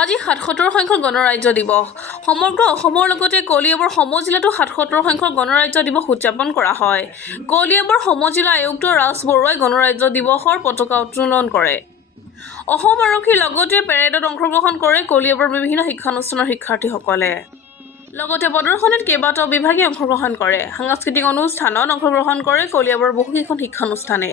আজি ৭৭ সংখ্যক গণৰাজ্য দিৱস। সমগ্ৰ অসমৰ লগতে কলিয়াবৰ সমজিলাতো ৭৭ সংখ্যক গণৰাজ্য দিৱস উদযাপন কৰা হয়। কলিয়াবৰ সমজিলা আয়ুক্ত ৰাজ বৰুৱাই গণৰাজ্য দিৱসৰ পতাকা উত্তোলন কৰে। অসম আৰক্ষীৰ লগতে পেৰেডত অংশগ্ৰহণ কৰে কলিয়াবৰ বিভিন্ন শিক্ষানুষ্ঠানৰ শিক্ষাৰ্থীসকলে। লগতে প্ৰদৰ্শনীত কেইবাটাও বিভাগে অংশগ্ৰহণ কৰে। সাংস্কৃতিক অনুষ্ঠানত অংশগ্ৰহণ কৰে কলিয়াবৰ বহুকেইখন শিক্ষানুষ্ঠানে।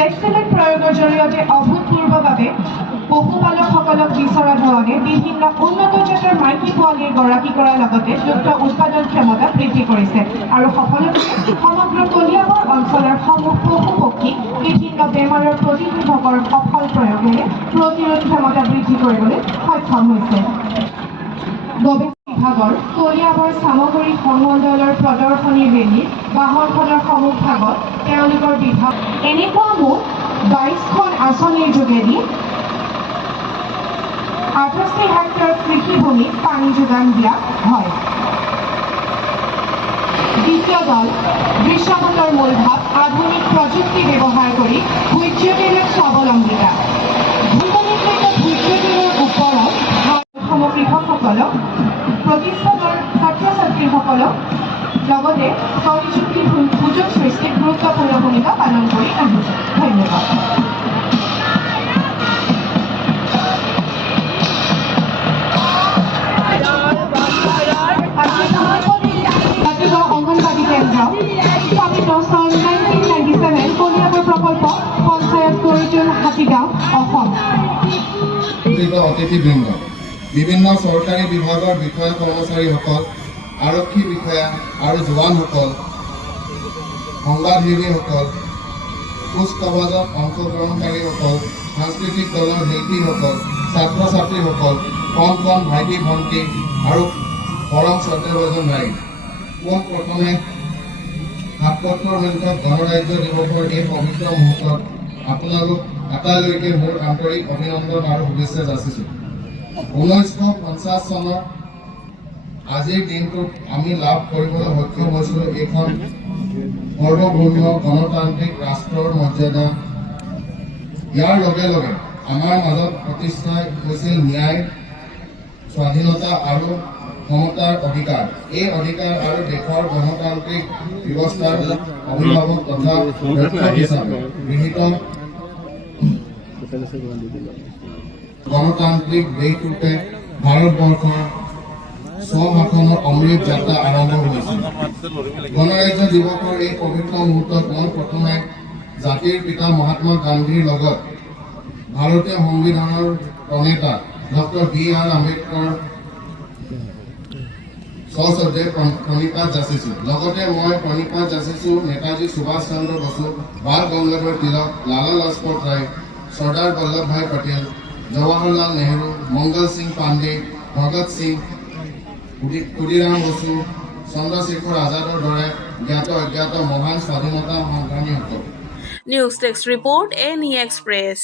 ভেক্সিনেট প্ৰয়োগৰ জৰিয়তে অভূতপূৰ্বভাৱে পশুপালকসকলক বিচৰা ধৰণে বিভিন্ন উন্নত জাতৰ মাইকী পোৱালীৰ গৰাকী কৰাৰ লগতে দুগ্ধ উৎপাদন ক্ষমতা বৃদ্ধি কৰিছে আৰু সফলতাৰে সমগ্ৰ কলিয়াবৰ অঞ্চলৰ পশু পক্ষীক বিভিন্ন বেমাৰৰ প্ৰতিষেধকৰ সফল প্ৰয়োগেৰে প্ৰতিৰোধ ক্ষমতা বৃদ্ধি কৰিবলৈ সক্ষম হৈছে। বিভাগৰ কলিয়াবৰ চামগুৰি সংমণ্ডলৰ প্ৰদৰ্শনী ৰেলীৰ বাহনখনৰ সন্মুখভাগত তেওঁলোকৰ বিভাগ এনেকুৱা মুঠ ২২খন আঁচনিৰ যোগেদি ৬৮ হেক্টৰ কৃষিভূমিত পানী যোগান দিয়া হয়। দ্বিতীয় দল দৃশ্যপটৰ মূল ভাৱ আধুনিক প্ৰযুক্তি ব্যৱহাৰ কৰি ভোজ্যতেলৰ স্বাৱলম্বিতা। ভূমিকৃত ভোজ্যতেলৰ ওপৰত অসমৰ কৃষকসকলক প্ৰতিষ্ঠানৰ ছাত্ৰ ছাত্ৰীসকলক লগতে স্বনিযুক্তিৰ সুযোগ সৃষ্টিত গুৰুত্বপূৰ্ণ ভূমিকা পালন কৰি আহিছে। ধন্যবাদ। জাতীয় অংগনবাদী কেন্দ্ৰ স্থাপিত চন 1997 কলিয়াবৰ প্ৰকল্প পঞ্চায়ত কৰিজুল হাতীগাঁও অসম। অতিথিবৃন্দ, বিভিন্ন চৰকাৰী বিভাগৰ বিষয়া কৰ্মচাৰীসকল, আৰক্ষী বিষয়া আৰু জোৱানসকল, সংবাদসেৱীসকল, কুচকাৱাজত অংশগ্ৰহণকাৰীসকল, সাংস্কৃতিক দলৰ শিল্পীসকল, ছাত্ৰ ছাত্ৰীসকল, কণ কণ ভাইটি ভণ্টি আৰু পৰম শ্ৰদ্ধাভাজন ৰাইজ, পোনপ্ৰথমে ৭৭ সংখ্যক গণৰাজ্য দিৱসৰ এই পবিত্ৰ মুহূৰ্তত আপোনালোক এটালৈকে মোৰ আন্তৰিক অভিনন্দন আৰু শুভেচ্ছা যাচিছোঁ। ১৯৫০ চনৰ আজিৰ দিনটোত আমি লাভ কৰিবলৈ সক্ষম হৈছিলোঁ এইখন সৰ্বভৌম গণতান্ত্ৰিক ৰাষ্ট্ৰৰ মৰ্যাদা। ইয়াৰ লগে লগে আমাৰ মাজত প্ৰতিষ্ঠা হৈছিল ন্যায়, স্বাধীনতা আৰু সমতাৰ অধিকাৰ। এই অধিকাৰ আৰু দেশৰ গণতান্ত্ৰিক ব্যৱস্থাৰ অভিভাৱক তথা ৰক্ষক হিচাপে গৃহীত গণতান্ত্ৰিক দেশৰূপে ভাৰতবৰ্ষৰ স্বশাসনৰ অমৃত যাত্ৰা আৰম্ভ হৈছিল। গণৰাজ্য দিৱসৰ এই পবিত্ৰ মুহূৰ্তত মই প্ৰথমে জাতিৰ পিতা মহাত্মা গান্ধীৰ লগত ভাৰতীয় সংবিধানৰ প্ৰণেতা ডক্টৰ বি.আৰ. আম্বেদকৰ সশ্ৰদ্ধে প্ৰণিপাত যাচিছোঁ। লগতে মই প্ৰণিপাত যাচিছোঁ নেতাজী সুভাষ চন্দ্ৰ বসু, বাল গংগাধৰ তিলক, লালা লাজপত ৰায়, চৰ্দাৰ বল্লভভাই পেটেল, জৱাহৰলাল নেহৰু, মংগল সিং পাণ্ডে, ভগত সিং, ক্ষুদিৰাম বসু, চন্দ্ৰশেখৰ আজাদৰ দৰে জ্ঞাত অজ্ঞাত মহান স্বাধীনতা সংগ্ৰামীসকল। News desk report NE express.